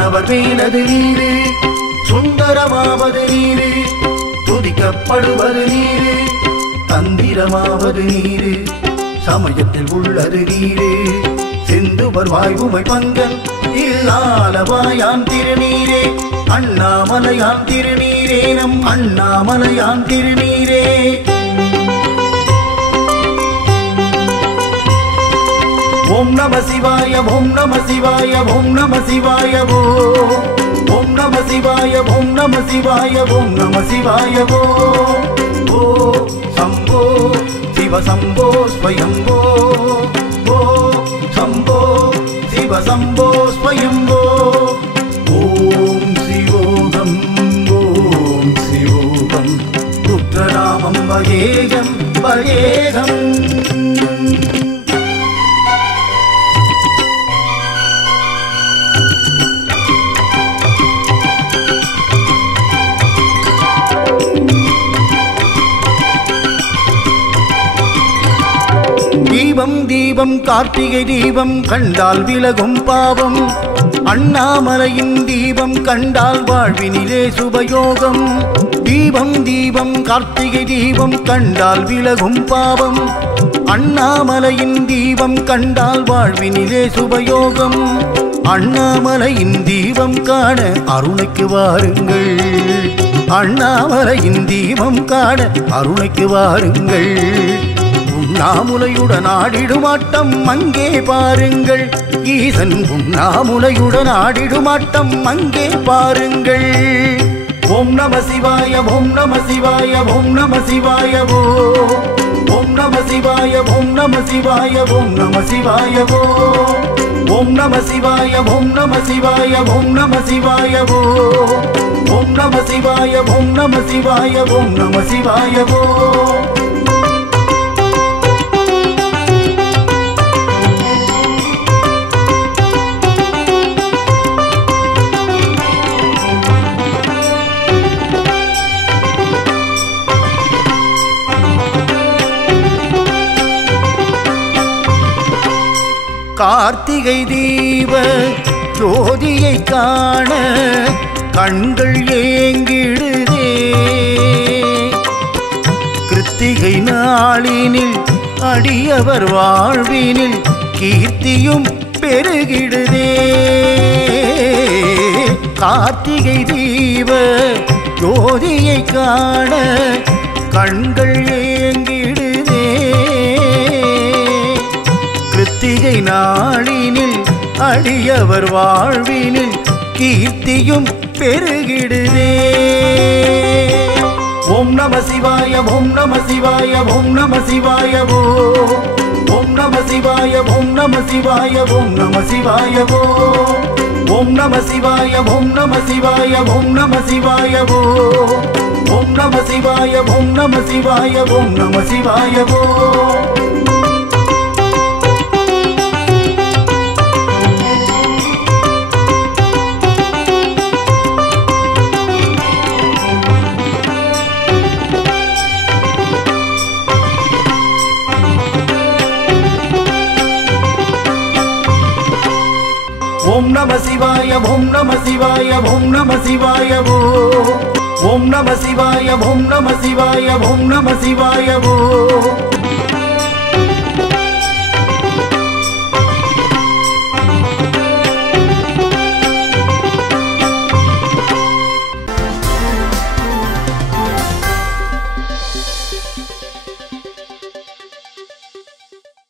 வானவர் மேலது நீரு சுந்தரமாவது நீரு துதிக்கப்படுவது நீரு தந்திரமாவது நீரு சமயத்தில் உள்ளது நீரு சிந்துவர் வாய்வுமை பங்கன் இல்லாலவாயான் திருநீரே அண்ணாமலையான் திருநீரே நம் அண்ணாமலையான் திருநீரே ஓம் நம சிவாய ஓம் நம சிவாய ஓம் நம சிவாய ஓம் நம சிவாய ஓம் நம சிவாய ஓம் நம சிவாய ஓ சம்போ சிவ சம்போ ஸ்வயம்போ ஓ சம்போ சிவ சம்போ ஸ்வயம்போ ஓம் சிவோகம் ருத்ரநாமம் வகேகம் வகேகம் தீபம் தீபம் கார்த்திகை தீபம் கண்டால் விலகும் பாவம் அண்ணாமலையின் தீபம் கண்டால் வாழ்வினிலே சுபயோகம் தீபம் தீபம் கார்த்திகை தீபம் கண்டால் விலகும் பாவம் அண்ணாமலையின் தீபம் கண்டால் வாழ்வினிலே சுபயோகம் அண்ணாமலையின் தீபம் காண அருணைக்கு வாருங்கள் அண்ணாமலையின் தீபம் காண அருணைக்கு வாருங்கள் உண்ணாமுலையுடன் ஆடிடுமாட்டம் அங்கே பாருங்கள் ஈசன் உண்ணாமுலையுடன் ஆடிடுமாட்டம் அங்கே பாருங்கள் ஓம் நம சிவாய ஓம் நம சிவாய ஓம் நம சிவாய ஓம் நம சிவாய ஓம் நம சிவாய ஓம் நம சிவாய ஓம் நம சிவாய ஓம் நம சிவாய ஓம் நம சிவாய ஓம் நம சிவாய ஓம் நம சிவாய ஓம் நம சிவாய கார்த்திகை தீப ஜோதியை காண கண்கள் ஏங்கிடுதே கிருத்திகை நாளினில் அடியவர் வாழ்வினில் கீர்த்தியும் பெருகிடுதே கார்த்திகை தீப ஜோதியை காண கண்கள் ஏங்கிடுதே கிருத்திகை நாளினில் அடியவர் வாழ்வினில் கீர்த்தியும் பெருகிடுதே ஓம் நம சிவாய ஓம் நம சிவாய ஓம் நம சிவாய ஓம் நம சிவாய ஓம் நம சிவாய ஓம் நம சிவாய ஓம் நம சிவாய ஓம் நம சிவாய ஓம் நம சிவாய ஓம் நம சிவாய ஓம் நம சிவாய ஓம் நம சிவாய ஓம் நம சிவாய ஓம் நம சிவாய ஓம் நம சிவாய ஓம் நம சிவாய ஓம் நம சிவாய ஓம் நம சிவாய